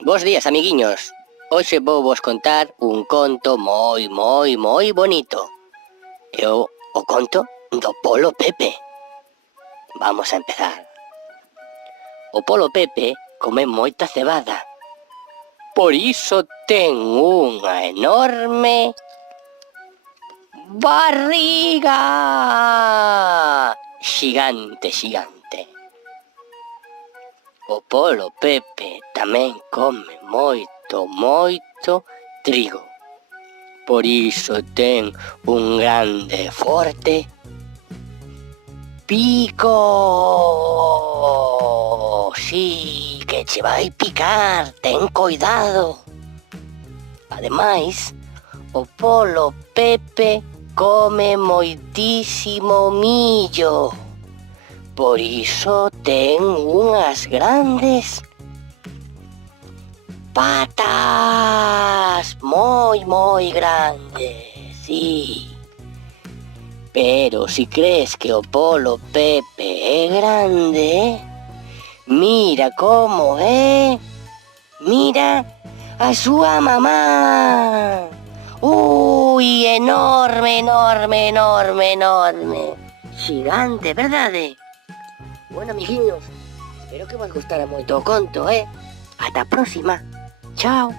Bos días, amiguiños. Hoxe vou vos contar un conto moi bonito. É o conto do Polo Pepe. Vamos a empezar. O Polo Pepe come moita cebada. Por iso ten unha enorme barriga. Xigante. O Polo Pepe tamén come moito trigo. Por iso ten un grande e forte pico. Si, que che vai picar, ten coidado. Ademais, o Polo Pepe come moitísimo millo. Por iso ten unhas grandes patas, moi grandes, sí. Pero si crees que o Polo Pepe é grande, mira como é, mira a súa mamá. Ui, enorme, xigante, verdade? Bueno, amiguiños, espero que vos gustara moito o conto, Ata a próxima. Chao.